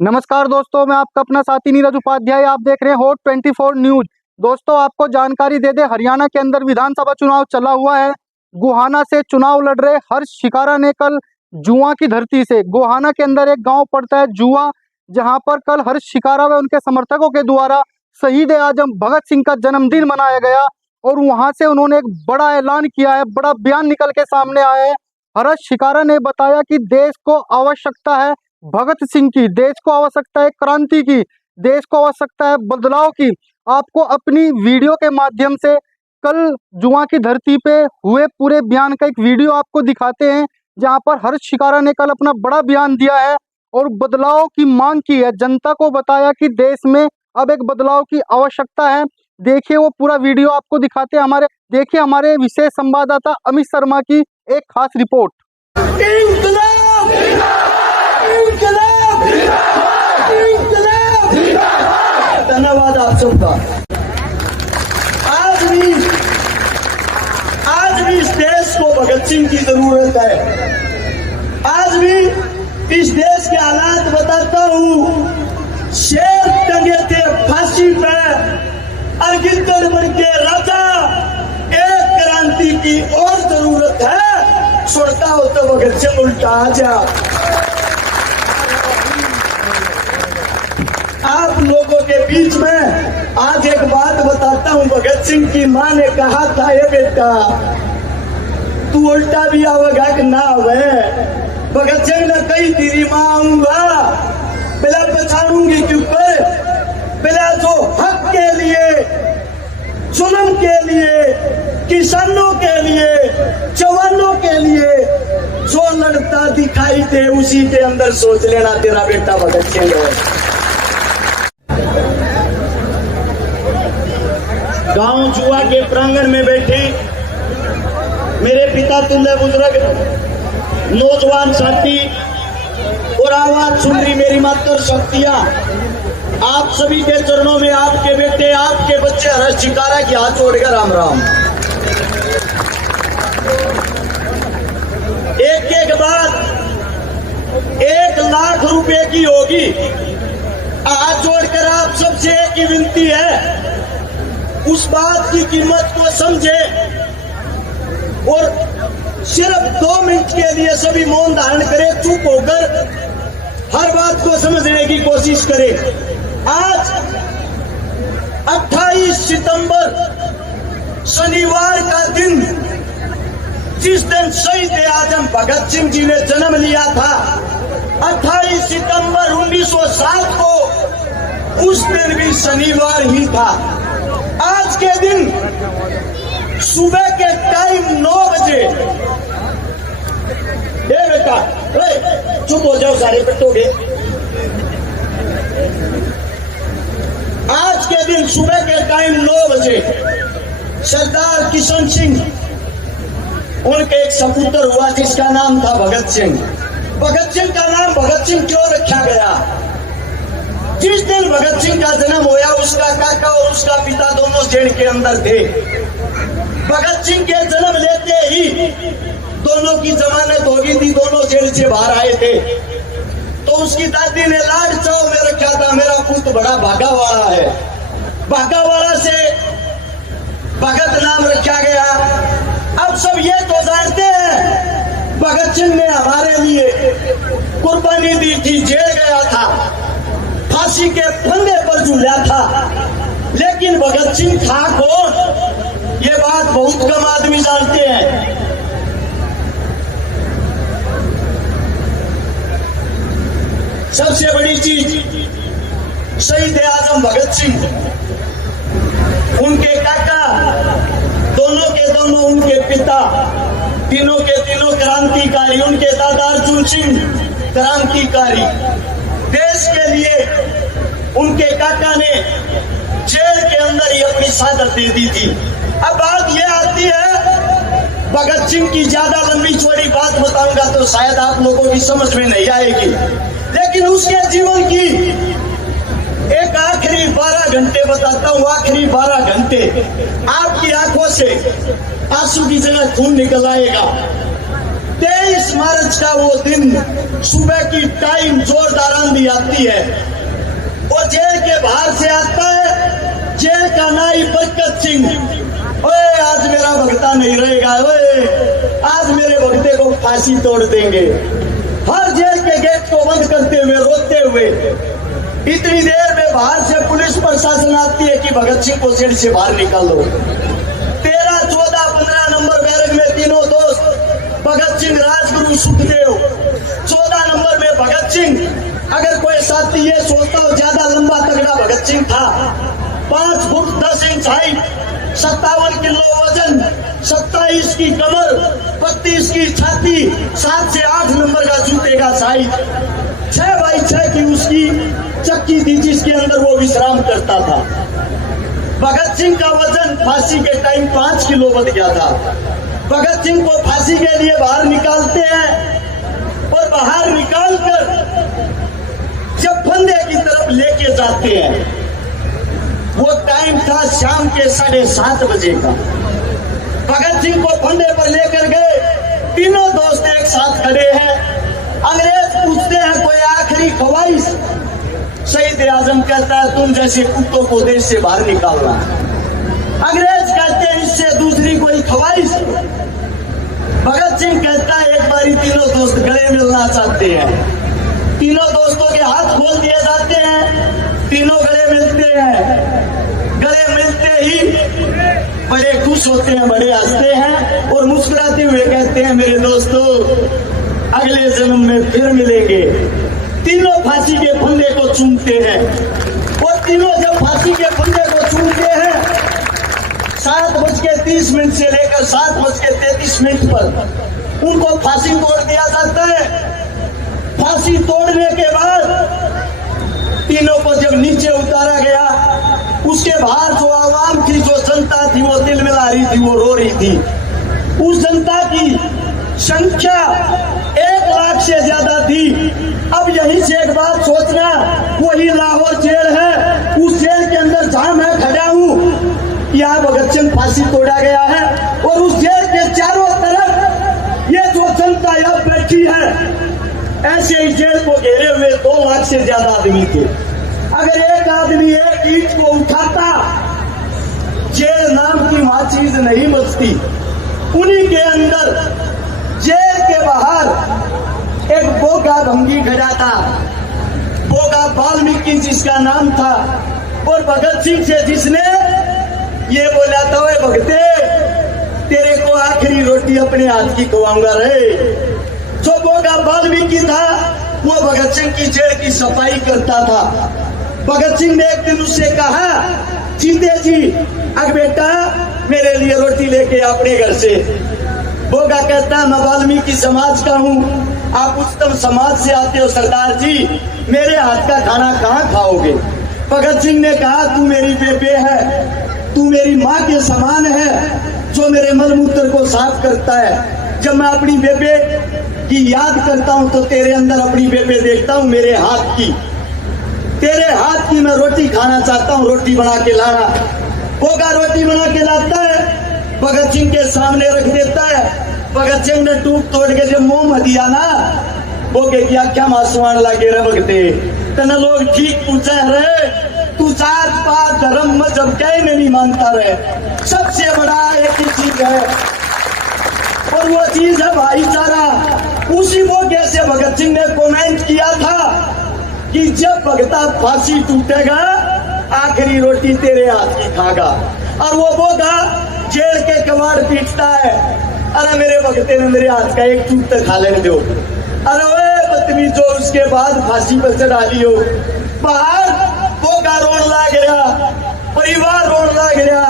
नमस्कार दोस्तों, मैं आपका अपना साथी नीरज उपाध्याय। आप देख रहे हैं हॉट 24 न्यूज। दोस्तों, आपको जानकारी दे दे, हरियाणा के अंदर विधानसभा चुनाव चला हुआ है। गोहाना से चुनाव लड़ रहे हर्ष शिकारा ने कल जुआ की धरती से, गोहाना के अंदर एक गांव पड़ता है जुआ, जहां पर कल हर्ष शिकारा व उनके समर्थकों के द्वारा शहीद आजम भगत सिंह का जन्मदिन मनाया गया और वहां से उन्होंने एक बड़ा ऐलान किया है, बड़ा बयान निकल के सामने आया है। हर्ष शिकारा ने बताया कि देश को आवश्यकता है भगत सिंह की, देश को आवश्यकता है क्रांति की, देश को आवश्यकता है बदलाव की। आपको अपनी वीडियो के माध्यम से कल जुआ की धरती पे हुए पूरे बयान का एक वीडियो आपको दिखाते हैं, जहां पर हर्ष शिकारा ने कल अपना बड़ा बयान दिया है और बदलाव की मांग की है। जनता को बताया कि देश में अब एक बदलाव की आवश्यकता है। देखिए वो पूरा वीडियो आपको दिखाते हैं। हमारे विशेष संवाददाता अमित शर्मा की एक खास रिपोर्ट। धन्यवाद आप सबका। आज भी इस देश को भगत सिंह की जरूरत है। आज भी इस देश के हालात बताता हूँ। शेर टंगे थे फांसी पे और गिद्दड़ बन के राजा। एक क्रांति की और जरूरत है। छोड़ता हो तो भगत सिंह उल्टा आ जा। आप लोगों के बीच में आज एक बात बताता हूँ। भगत सिंह की माँ ने कहा था, ये बेटा तू उल्टा भी आवेगा कि ना आवे। भगत सिंह ने कही तेरी माँ आऊंगा, पहला पछाड़ूंगी क्यों पर पहला जो हक के लिए, जुल्म के लिए, किसानों के लिए, जवानों के लिए जो लड़ता दिखाई दे उसी के अंदर सोच लेना तेरा बेटा भगत सिंह है। गांव जुआ के प्रांगण में बैठे मेरे पिता तुल्य बुजुर्ग नौजवान साथी और आवाज सुन रही मेरी मातृ शक्तियां, आप सभी के चरणों में आपके बेटे, आपके बच्चे हर्ष शिकारा की हाथ जोड़कर राम राम। एक बात 1 लाख रुपए की होगी। हाथ जोड़कर आप सबसे एक ही विनती है, उस बात की कीमत को समझे और सिर्फ 2 मिनट के लिए सभी मौन धारण करें, चुप होकर हर बात को समझने की कोशिश करें। आज 28 सितंबर शनिवार का दिन, जिस दिन शहीद आजम भगत सिंह जी ने जन्म लिया था, 28 सितंबर 1907 को, उस दिन भी शनिवार ही था। आज के दिन सुबह के टाइम 9 बजे, बेटा चुप हो जाओ, सारे पिटोगे। आज के दिन सुबह के टाइम 9 बजे सरदार किशन सिंह, उनके एक सपुत्र हुआ जिसका नाम था भगत सिंह। भगत सिंह का नाम भगत सिंह क्यों रखा गया? जिस दिन भगत सिंह का जन्म होया, उसका काका और उसका पिता दोनों जेल के अंदर थे। भगत सिंह के जन्म लेते ही दोनों की जमानत हो गई थी, दोनों जेल से बाहर आए थे। तो उसकी दादी ने लाड चाव में रखा था, मेरा पुत्र बड़ा भागा वाला है। भागा वाला से भगत नाम रखा गया। अब सब ये तो जानते हैं भगत सिंह ने हमारे लिए कुर्बानी दी थी, जेल गया था, फांसी के फंदे पर झूला था, लेकिन भगत सिंह था कौन? ये बात बहुत कम आदमी जानते हैं। सबसे बड़ी चीज शहीद आजम भगत सिंह, उनके काका, दोनों के दोनों उनके पिता, तीनों के तीनों क्रांतिकारी, उनके दादा अर्जुन सिंह क्रांतिकारी। देश के लिए उनके काका ने जेल के अंदर ही अपनी शहादत दे दी थी। अब बात यह आती है, भगत सिंह की ज्यादा लंबी चौड़ी बात बताऊंगा तो शायद आप लोगों की समझ में नहीं आएगी, लेकिन उसके जीवन की एक आखिरी 12 घंटे बताता हूँ। आखिरी 12 घंटे आपकी आंखों से आंसू की जगह खून निकल आएगा। 23 23 मार्च का वो दिन, सुबह की टाइम जोरदार आंधी आती है और जेल के बाहर से आता है जेल का नाई बरकत सिंह। ओए आज मेरा भगता नहीं रहेगा, ओए आज मेरे भगते को फांसी तोड़ देंगे। हर जेल के गेट को बंद करते हुए रोते हुए इतनी देर में बाहर से पुलिस प्रशासन आती है कि भगत सिंह को जेल से बाहर निकालो। 13, 14, 15 नंबर बैरक में तीनों दोस्त भगत सिंह, राजगुरु, सुखदेव। 14 नंबर में भगत सिंह। अगर कोई साथी ये सोचता हो ज्यादा लंबा तगड़ा भगत सिंह था, 5 फुट 10 इंच हाइट, 57 किलो वजन, 27 की कमर, 32 की छाती, 7 से 8 नंबर का जूते का साइज, 6 बाई 6 की उसकी चक्की थी जिसके अंदर वो विश्राम करता था। भगत सिंह का वजन फांसी के टाइम 5 किलो बढ़ गया था। भगत सिंह को फांसी के लिए बाहर निकालते हैं और बाहर निकालकर जब फंदे की तरफ लेके जाते हैं, वो टाइम था शाम के 7:30 बजे का। भगत सिंह को फंदे पर लेकर गए, तीनों दोस्त एक साथ खड़े हैं। अंग्रेज पूछते हैं कोई आखिरी ख्वाहिश? शहीद आजम कहता है तुम जैसे कुत्तों को देश से बाहर निकालना। अंग्रेज कहते हैं इससे दूसरी कोई ख्वाहिश? भगत सिंह कहता है एक बारी तीनों दोस्त गले मिलना चाहते हैं। तीनों दोस्तों के हाथ खोल दिए जाते हैं, तीनों गले मिलते हैं। गले मिलते ही बड़े खुश होते हैं, बड़े हंसते हैं और मुस्कुराते हुए कहते हैं मेरे दोस्तों अगले जन्म में फिर मिलेंगे। तीनों फांसी के फंदे को चूमते हैं और तीनों जब फांसी के फंदे को चूमते हैं 7:30 से लेकर 7:33 पर उनको फांसी तोड़ दिया जाता है। फांसी तोड़ने के बाद तीनों को जब नीचे उतारा गया, उसके बाहर जो आवाम थी, जो जनता थी, वो दिल मिला रही थी, वो रो रही थी। उस जनता की संख्या 1 लाख से ज्यादा थी। अब यहीं से एक बात सोचना, वही लाहौर जेल है, उस जेल के अंदर जहां मैं खड़ा हूं यहाँ भगत सिंह फांसी तोड़ा गया है और उस जेल के चारों तरफ ये जो जनता यहाँ बैठी है, ऐसे ही जेल को घेरे हुए 2 लाख से ज्यादा आदमी थे। अगर एक आदमी एक ईंट को उठाता, जेल नाम की वहां चीज नहीं बचती। उन्हीं के अंदर जेल के बाहर एक बोगा भंगी खड़ा था, बोगा वाल्मीकि जिसका नाम था, और भगत सिंह से जिसने ये बोला था ओए भगते तेरे को आखिरी रोटी अपने हाथ की खवाऊंगा रे। जो बोगा वाल्मीकि था वो भगत सिंह की जेल की सफाई करता था। भगत सिंह ने एक दिन उससे कहा जीते जी अग बेटा मेरे लिए रोटी लेके अपने घर से। बोगा कहता मैं वाल्मीकि समाज का हूँ, आप उच्चतम समाज से आते हो सरदार जी, मेरे हाथ का खाना कहाँ खाओगे? भगत सिंह ने कहा तू मेरी बेबे है, तू मेरी माँ के समान है जो मेरे मलमूत्र को साफ करता है। जब मैं अपनी बेबे की याद करता हूँ तो तेरे अंदर अपनी बेबे देखता हूँ, मेरे हाथ की, तेरे हाथ की मैं रोटी खाना चाहता हूँ, रोटी बना के लाना। बोगा रोटी बना के लाता है, भगत सिंह के सामने रख देता है। भगत सिंह ने टूट तोड़ के जब मुंह दिया ना, वो क्या क्या मासवान लागे रे भगते तना लोग ठीक पूछे रहे, तू जात पात धर्म मजहब कहीं में नहीं मानता रहे, सबसे बड़ा एक ही चीज है और वो चीज है भाईचारा। उसी मौके से भगत सिंह ने कमेंट किया था कि जब भगता फांसी टूटेगा आखिरी रोटी तेरे हाथ की खागा। और वो बोगा जेल के कबाड़ पीटता है, अरे मेरे भगते ने मेरे हाथ का एक टूट तक खा लेने दो। अरे वे बदतमीज जो उसके बाद फांसी पर चढ़ा लियो। बाहर बोगा रोड लाग गया, परिवार रोड लाग गया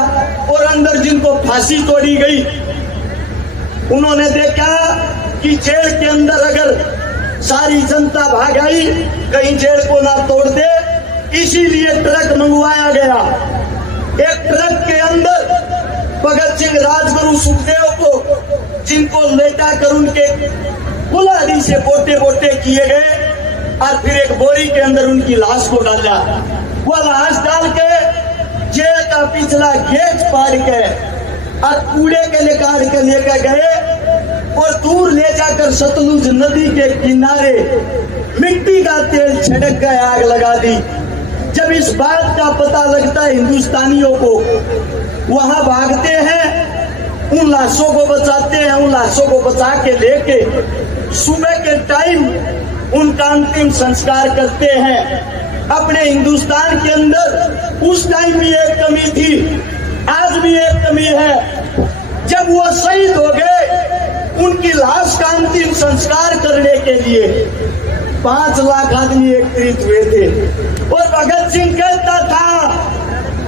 और अंदर जिनको फांसी तोड़ी गई उन्होंने देखा कि जेल के अंदर अगर सारी जनता भाग आई कहीं जेल को ना तोड़ दे, इसीलिए ट्रक मंगवाया गया। एक ट्रक के अंदर भगत सिंह, राजगुरु, सुखदेव को जिनको लेटा कर उनके कुल्हाड़ी से बोटे बोटे किए गए और फिर एक बोरी के अंदर उनकी लाश को डाला। वो लाश डाल के जेल का पिछला गेट पार के और कूड़े के निकाल के लेकर गए और दूर ले जाकर सतलुज नदी के किनारे मिट्टी का तेल छिड़क कर आग लगा दी। जब इस बात का पता लगता है हिंदुस्तानियों को, वहां भागते हैं, उन लाशों को बचाते हैं, उन लाशों को बचा के लेके सुबह के टाइम उनका अंतिम संस्कार करते हैं। अपने हिंदुस्तान के अंदर उस टाइम भी एक कमी थी, आज भी एक कमी है। जब वो शहीद हो गए, उनकी लाश का अंतिम संस्कार करने के लिए 5 लाख आदमी एकत्रित हुए थे और भगत सिंह कहता था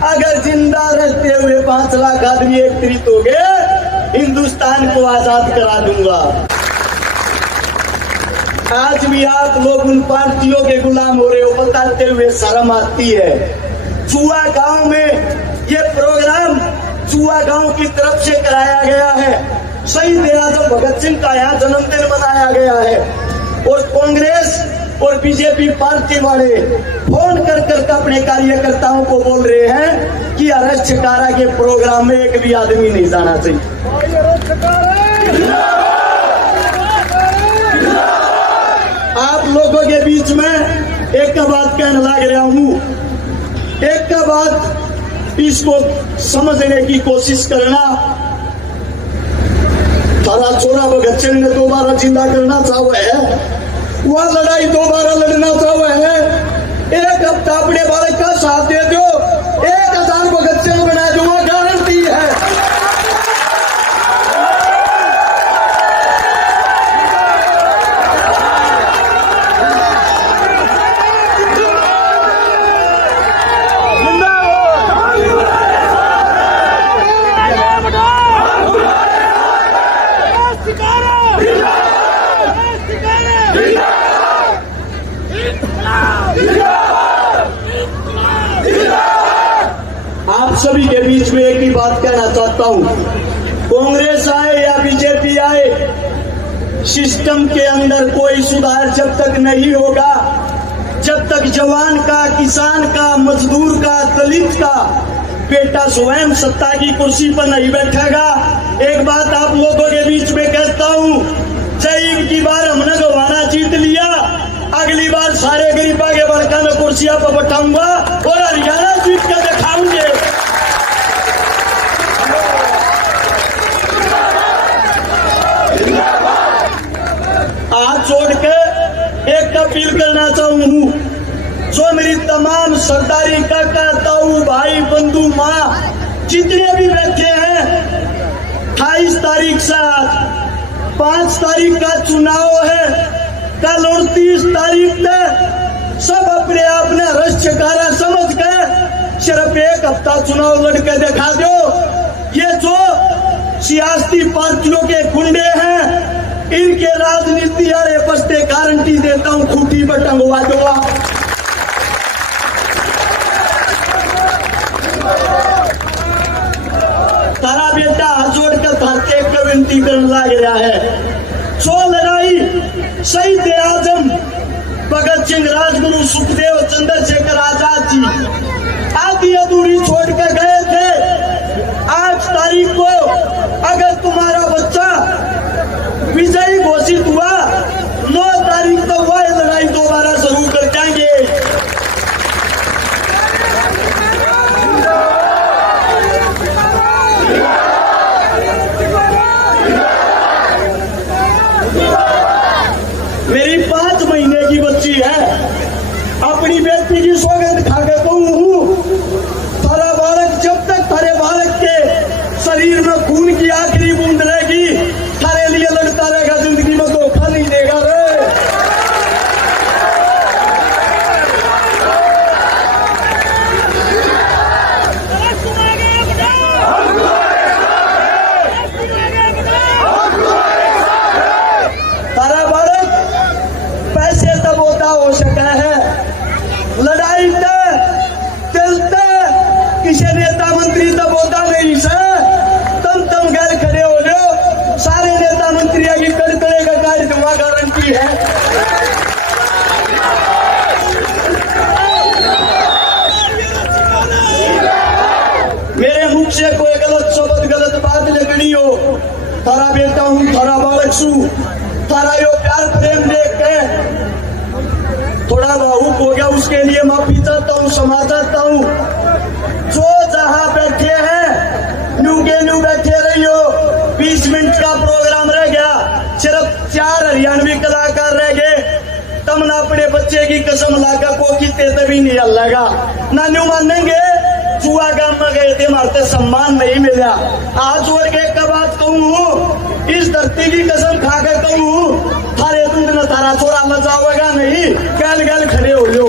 अगर जिंदा रहते हुए 5 लाख आदमी एकत्रित हो गए, हिंदुस्तान को आजाद करा दूंगा। आज भी आप लोग उन पार्टियों के गुलाम हो रहे हो, बताते हुए शर्म आती है। चुआ गांव में ये प्रोग्राम चुआ गांव की तरफ से कराया गया है। शहीद आजम भगत सिंह का यहाँ जन्मदिन मनाया गया है और कांग्रेस और बीजेपी पार्टी वाले फोन कर कर अपने कार्यकर्ताओं को बोल रहे हैं कि अरेस्ट शिकारा के प्रोग्राम में एक भी आदमी नहीं जाना चाहिए। आप लोगों के बीच में एक बात कहने लग रहा हूं, एक बात इसको समझने की कोशिश करना। थारा छोरा भगत सिंह ने दोबारा जिंदा करना चाहा है, वह लड़ाई दोबारा लड़ना चाहा है। एक हफ्ता अपने बालक का साथ दे दो, 1000 भगत सिंह बना दूंगा, गारंटी है। आप सभी के बीच में एक ही बात कहना चाहता हूं, कांग्रेस आए या बीजेपी आए, सिस्टम के अंदर कोई सुधार जब तक नहीं होगा, जब तक जवान का, किसान का, मजदूर का, दलित का बेटा स्वयं सत्ता की कुर्सी पर नहीं बैठेगा। एक बात आप लोगों के बीच में कहता हूं, जय की बार हमने गवाना जीत लिया, अगली बार सारे गरीबा के वर्गा में कुर्सियां पर बैठाऊंगा और हरियाणा जीत कर दिखाऊंगे। हाथ जोड़ के एक अपील करना चाहूँ, जो मेरी तमाम सरदारी काका, ताऊ, भाई, बंधु, माँ जितने भी बैठे हैं, 28 तारीख से 5 तारीख का चुनाव है, कल 29 तारीख तक सब अपने आप ने रस चकारा समझ के सिर्फ एक हफ्ता चुनाव लड़के दिखा दो। ये जो सियासी पार्टियों के गुंडे हैं, इनके राजनीति अरे बस्ते गारंटी देता हूं, खूटी पर टंगवा दूंगा। तारा बेटा हाथ जोड़कर भारतीय एक विनती करने लग रहा है, जो लड़ाई शहीद आजम भगत सिंह, राजगुरु सुखदेव, चंद्रशेखर आजाद जी आधी अधूरी छोड़कर गए थे, 8 तारीख को अगर तुम्हारा बच्चा विजयी घोषित हुआ, 9 तारीख तो वह लड़ाई दोबारा शुरू कर जाएंगे। मेरी 5 महीने की बच्ची है, अपनी बेटी की सौगंध खा के कहूं, तारा बालक जब तक तारे बालक के शरीर में खून की आखिरी बूंद रहेगी, तारे लिए लड़ता रहेगा, जिंदगी में धोखा नहीं देगा रे। तारा बालक पैसे तब होता हो सका है, लड़ाई ते दिल ते उसके लिए माफी चाहता हूँ, क्षमा चाहता हूँ। जो जहां बैठे हैं न्यू के न्यू बैठे रहियो। 20 मिनट का प्रोग्राम रह गया, सिर्फ 4 हरियाणवी कलाकार रह गए। तमना अपने बच्चे की कसम लाकर को कितने तभी नहीं हल्लेगा ना न्यू मानेंगे। चुआ गांव में गए थे, मारते सम्मान नहीं मिला। आज जोड़ के एक बात कहूँ, इस धरती की कसम खाकर कहूँ, थारे दूध न तारा छोरा मचाओगा नहीं, गल गल खड़े हो लो।